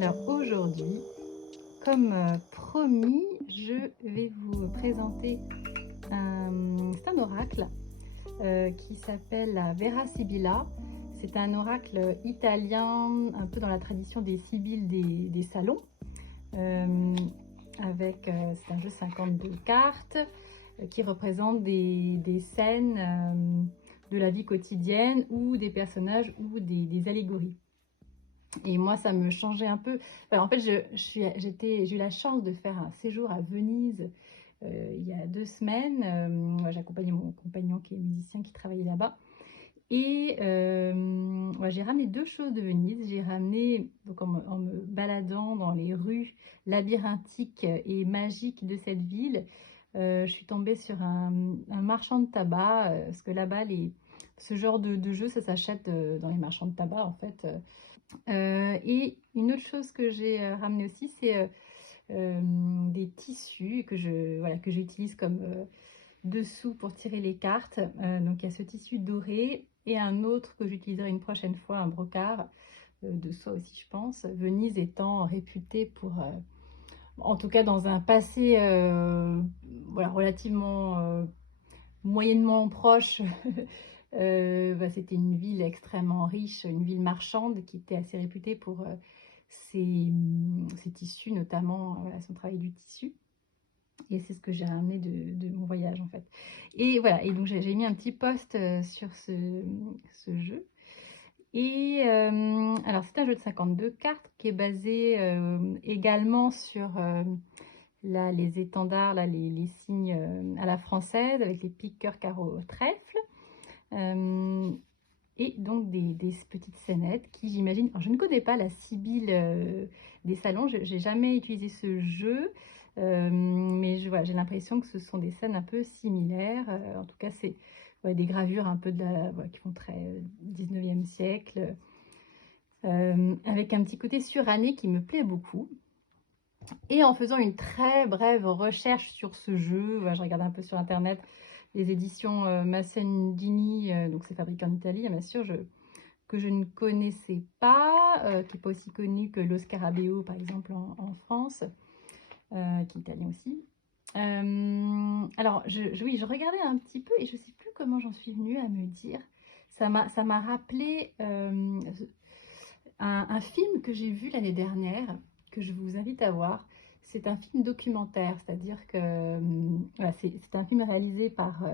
Alors aujourd'hui, comme promis, je vais vous présenter c'est un oracle qui s'appelle la Vera Sibilla. C'est un oracle italien, un peu dans la tradition des Sibylles des salons, euh, c'est un jeu 52 cartes qui représente des scènes de la vie quotidienne ou des personnages ou des allégories. Et moi, ça me changeait un peu. Enfin, en fait, j'ai eu la chance de faire un séjour à Venise il y a 2 semaines. Ouais, j'accompagnais mon compagnon qui est musicien qui travaillait là-bas. Et ouais, j'ai ramené deux choses de Venise. J'ai ramené, donc en me baladant dans les rues labyrinthiques et magiques de cette ville, je suis tombée sur un marchand de tabac. Parce que là-bas, ce genre de jeu, ça s'achète dans les marchands de tabac, en fait. Et une autre chose que j'ai ramené aussi, c'est des tissus voilà, que j'utilise comme dessous pour tirer les cartes. Donc il y a ce tissu doré et un autre que j'utiliserai une prochaine fois, un brocart de soie aussi, je pense. Venise étant réputée pour, en tout cas dans un passé voilà, relativement moyennement proche. C'était une ville extrêmement riche, une ville marchande qui était assez réputée pour ses tissus, notamment voilà, son travail du tissu. Et c'est ce que j'ai ramené de mon voyage en fait. Et voilà, et donc j'ai mis un petit post sur ce jeu. Et alors c'est un jeu de 52 cartes qui est basé également sur les étendards, là, les signes à la française avec les piques, cœur, carreau, trèfle. Euh, et donc des petites scénettes qui, j'imagine, alors je ne connais pas la Sibylle des salons, je n'ai jamais utilisé ce jeu, mais voilà, j'ai l'impression que ce sont des scènes un peu similaires. En tout cas, c'est ouais, des gravures un peu voilà, qui font très 19e siècle, avec un petit côté suranné qui me plaît beaucoup. Et en faisant une très brève recherche sur ce jeu, voilà, je regardais un peu sur internet les éditions Massendini, donc c'est fabriqué en Italie, bien sûr, que je ne connaissais pas, qui n'est pas aussi connu que Lo Scarabeo, par exemple, en France, qui est italien aussi. Alors, oui, je regardais un petit peu et je ne sais plus comment j'en suis venue à me dire. Ça m'a rappelé un film que j'ai vu l'année dernière, que je vous invite à voir. C'est un film documentaire, c'est-à-dire que voilà, c'est un film réalisé par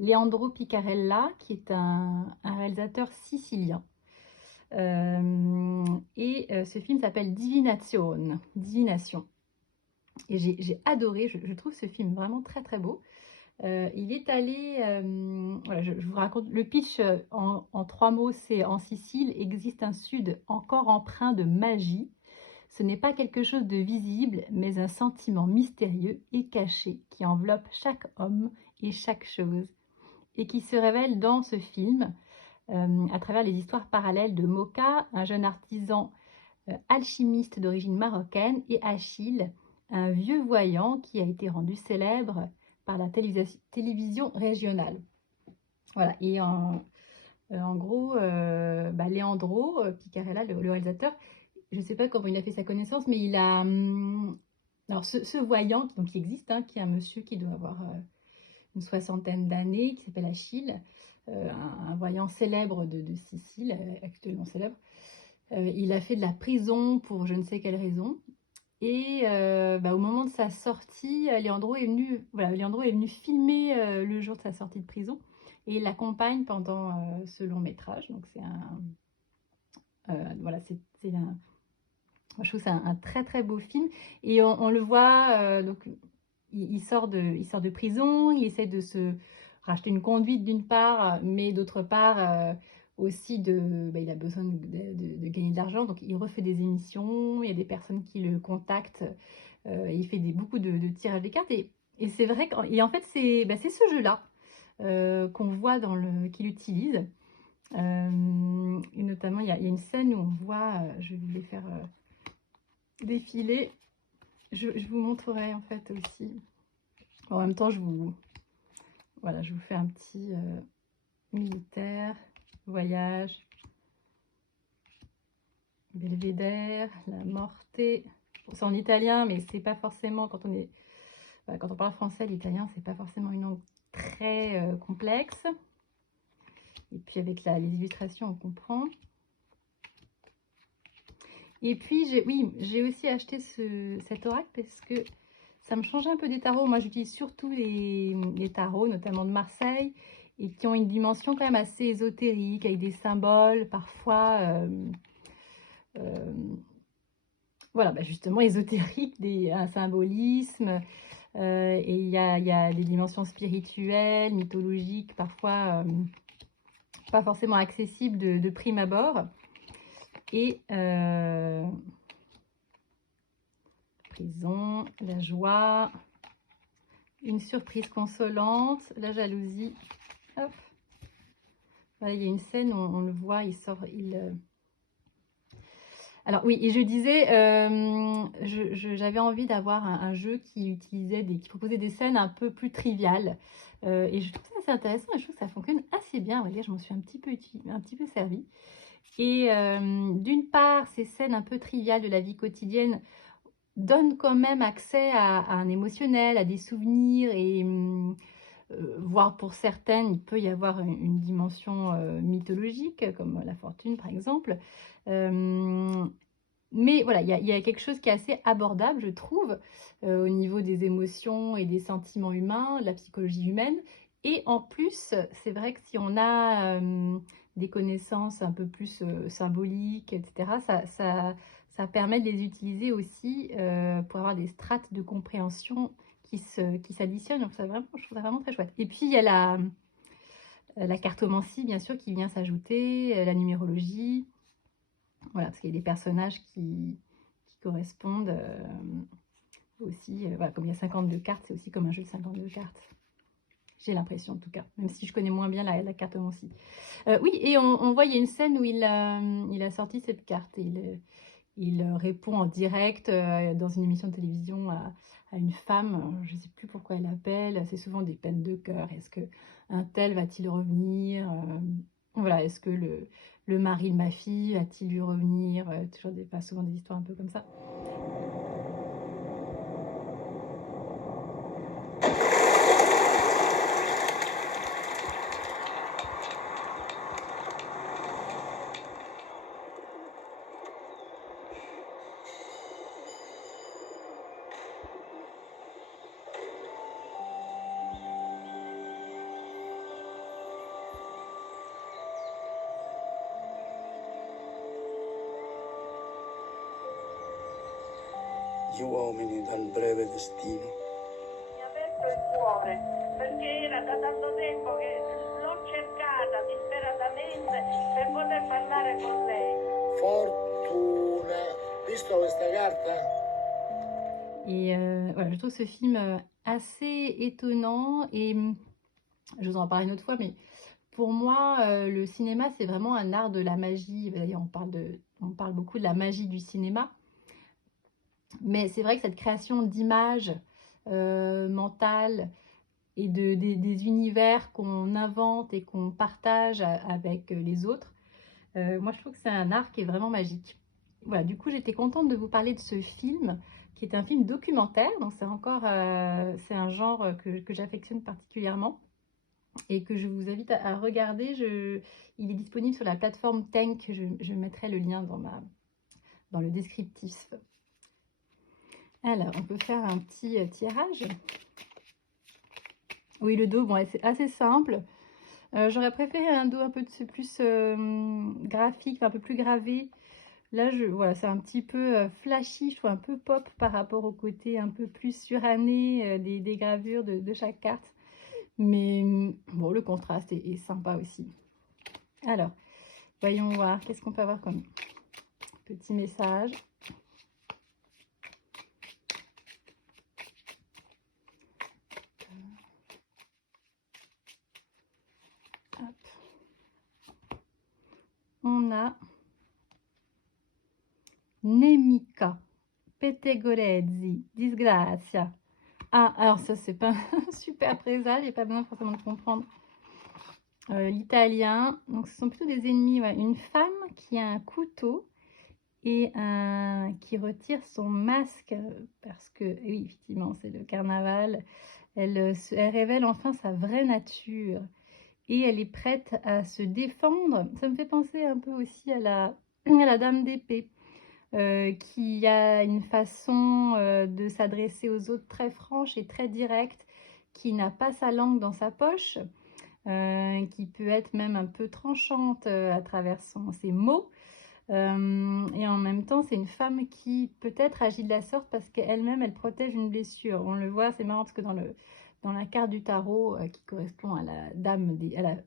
Leandro Piccarella, qui est un réalisateur sicilien. Ce film s'appelle Divination. Divination. Et j'ai adoré, je trouve ce film vraiment très très beau. Il est allé, voilà, je vous raconte le pitch en 3 mots, c'est: en Sicile existe un sud encore empreint de magie. Ce n'est pas quelque chose de visible, mais un sentiment mystérieux et caché qui enveloppe chaque homme et chaque chose, et qui se révèle dans ce film à travers les histoires parallèles de Moka, un jeune artisan alchimiste d'origine marocaine, et Achille, un vieux voyant qui a été rendu célèbre par la télévision régionale. Voilà, et en gros, Leandro Piccarella, le réalisateur, je ne sais pas comment il a fait sa connaissance, mais il a... alors ce voyant, donc qui existe, hein, qui est un monsieur qui doit avoir une soixantaine d'années, qui s'appelle Achille, un voyant célèbre de Sicile, actuellement célèbre. Il a fait de la prison pour je ne sais quelle raison. Et au moment de sa sortie, Leandro est venu filmer le jour de sa sortie de prison. Et il l'accompagne pendant ce long métrage. Donc c'est voilà, je trouve que c'est un très très beau film. Et on le voit, donc il sort de prison, il essaie de se racheter une conduite d'une part, mais d'autre part aussi il a besoin de gagner de l'argent, donc il refait des émissions, il y a des personnes qui le contactent, il fait beaucoup de tirages des cartes, et c'est vrai et en fait c'est ce jeu-là qu'on voit qu'il utilise. Et notamment il y a une scène où on voit, je vais vous les faire défiler, je vous montrerai en fait aussi. En même temps, voilà, je vous fais un petit militaire, voyage, Belvédère, la Morte. C'est en italien, mais c'est pas forcément, quand on parle français, l'italien, c'est pas forcément une langue très complexe. Et puis avec les illustrations, on comprend. Et puis, j'ai aussi acheté cet oracle parce que ça me changeait un peu des tarots. Moi, j'utilise surtout les tarots, notamment de Marseille, et qui ont une dimension quand même assez ésotérique, avec des symboles, parfois, voilà, justement ésotérique, un symbolisme. Et il y a des dimensions spirituelles, mythologiques, parfois pas forcément accessibles de prime abord. Et prison, la joie, une surprise consolante, la jalousie. Hop. Voilà, il y a une scène où on le voit, il sort, Alors oui, et je disais, j'avais envie d'avoir un jeu qui proposait des scènes un peu plus triviales. Et je trouve ça assez intéressant et je trouve que ça fonctionne assez bien. On va dire, je m'en suis un petit peu servie. Et d'une part, ces scènes un peu triviales de la vie quotidienne donnent quand même accès à un émotionnel, à des souvenirs et voire pour certaines, il peut y avoir une dimension mythologique, comme la fortune par exemple. Mais voilà, il y a quelque chose qui est assez abordable, je trouve, au niveau des émotions et des sentiments humains, de la psychologie humaine. Et en plus, c'est vrai que si on a des connaissances un peu plus symboliques, etc., ça permet de les utiliser aussi pour avoir des strates de compréhension qui s'additionnent. Donc, je trouve ça vraiment très chouette. Et puis, il y a la cartomancie, bien sûr, qui vient s'ajouter, la numérologie. Voilà, parce qu'il y a des personnages qui correspondent aussi. Voilà, comme il y a 52 cartes, c'est aussi comme un jeu de 52 cartes. J'ai l'impression, en tout cas, même si je connais moins bien la cartomancie. Oui, et on voit, il y a une scène où il a sorti cette carte. Il répond en direct dans une émission de télévision à une femme. Je ne sais plus pourquoi elle appelle. C'est souvent des peines de cœur. Est-ce qu'un tel va-t-il revenir voilà, est-ce que le mari de ma fille va-t-il lui revenir toujours souvent des histoires un peu comme ça. Gli uomini dal breve destino. Mi ha aperto il cuore perché era da tanto tempo che l'ho cercata disperatamente per poter parlare con lei. Fortuna, visto questa carta? Et voilà, je trouve ce film assez étonnant et je vous en parlerai une autre fois, mais pour moi, le cinéma, c'est vraiment un art de la magie. D'ailleurs, on parle beaucoup de la magie du cinéma. Mais c'est vrai que cette création d'images mentales et des univers qu'on invente et qu'on partage avec les autres, moi je trouve que c'est un art qui est vraiment magique. Voilà, du coup j'étais contente de vous parler de ce film qui est un film documentaire, donc c'est un genre que j'affectionne particulièrement et que je vous invite à regarder. Il est disponible sur la plateforme Tank, je mettrai le lien dans le descriptif. Alors, on peut faire un petit tirage. Oui, le dos, bon, c'est assez simple. J'aurais préféré un dos un peu plus graphique, un peu plus gravé. Là, voilà, c'est un petit peu flashy, je trouve un peu pop par rapport au côté un peu plus suranné des gravures de chaque carte. Mais bon, le contraste est sympa aussi. Alors, voyons voir, qu'est-ce qu'on peut avoir comme petit message. On a Nemica, pettegolezzi, disgrazia. Ah, alors ça, c'est pas un super présage, j'ai pas besoin forcément de comprendre l'italien. Donc, ce sont plutôt des ennemis. Ouais. Une femme qui a un couteau et qui retire son masque parce que, oui, effectivement, c'est le carnaval. Elle révèle enfin sa vraie nature et elle est prête à se défendre. Ça me fait penser un peu aussi à à la dame d'épée, qui a une façon de s'adresser aux autres très franche et très directe, qui n'a pas sa langue dans sa poche, qui peut être même un peu tranchante à travers ses mots. Et en même temps, c'est une femme qui peut-être agit de la sorte parce qu'elle-même, elle protège une blessure. On le voit, c'est marrant parce que dans la carte du tarot qui correspond à la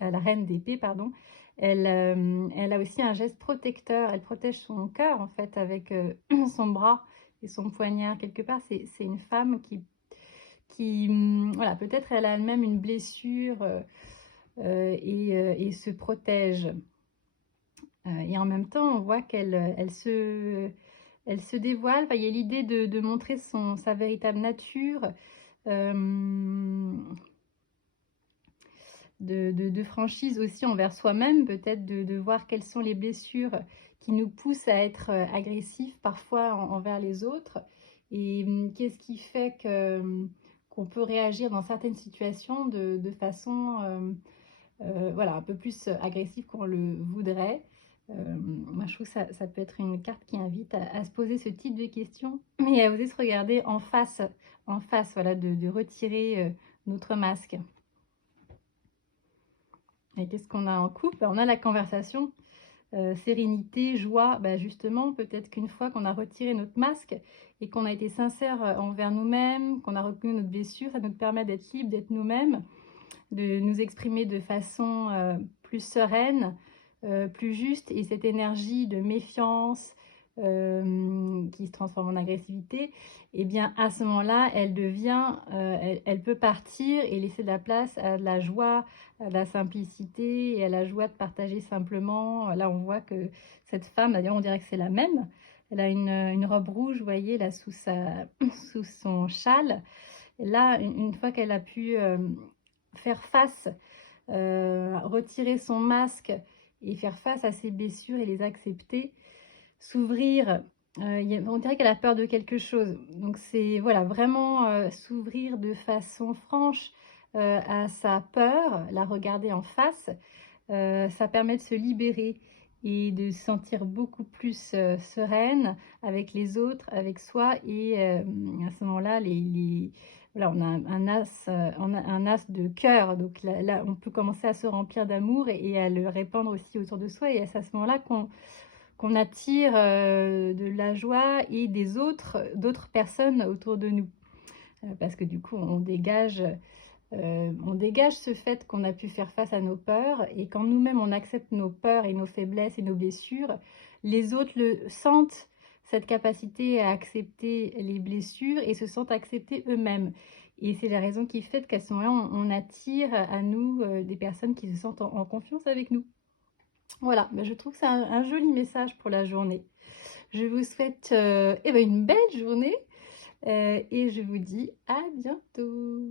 à la reine d'épée, pardon, elle a aussi un geste protecteur. Elle protège son cœur en fait avec son bras et son poignard. Quelque part, c'est une femme voilà, peut-être elle a elle-même une blessure et se protège. Et en même temps, on voit elle se dévoile. Enfin, il y a l'idée de montrer sa véritable nature, de franchise aussi envers soi-même, peut-être de voir quelles sont les blessures qui nous poussent à être agressifs parfois envers les autres. Et qu'est-ce qui fait qu'on peut réagir dans certaines situations de façon voilà, un peu plus agressif qu'on le voudrait. Moi, je trouve que ça peut être une carte qui invite à se poser ce type de questions et à oser se regarder en face, voilà, de retirer notre masque. Et qu'est-ce qu'on a en couple? On a la conversation, sérénité, joie. Justement, peut-être qu'une fois qu'on a retiré notre masque et qu'on a été sincère envers nous-mêmes, qu'on a reconnu notre blessure, ça nous permet d'être libre, d'être nous-mêmes, de nous exprimer de façon plus sereine, plus juste. Et cette énergie de méfiance qui se transforme en agressivité, et bien à ce moment-là, elle peut partir et laisser de la place à de la joie, à de la simplicité et à la joie de partager simplement. Là, on voit que cette femme, d'ailleurs, on dirait que c'est la même. Elle a une robe rouge, vous voyez, là, sous son châle. Et là, une fois qu'elle a pu faire face, retirer son masque et faire face à ses blessures et les accepter, s'ouvrir. On dirait qu'elle a peur de quelque chose. Donc c'est voilà, vraiment s'ouvrir de façon franche à sa peur, la regarder en face. Ça permet de se libérer et de se sentir beaucoup plus sereine avec les autres, avec soi. Et à ce moment-là, voilà, on a un as de cœur. Donc là, on peut commencer à se remplir d'amour et à le répandre aussi autour de soi. Et c'est à ce moment-là qu'on attire de la joie et d'autres personnes autour de nous. Parce que du coup, on dégage ce fait qu'on a pu faire face à nos peurs. Et quand nous-mêmes, on accepte nos peurs et nos faiblesses et nos blessures, les autres le sentent, cette capacité à accepter les blessures et se sentent accepter eux-mêmes. Et c'est la raison qui fait qu'à ce moment-là, on attire à nous des personnes qui se sentent en confiance avec nous. Voilà, je trouve que c'est un joli message pour la journée. Je vous souhaite une belle journée et je vous dis à bientôt.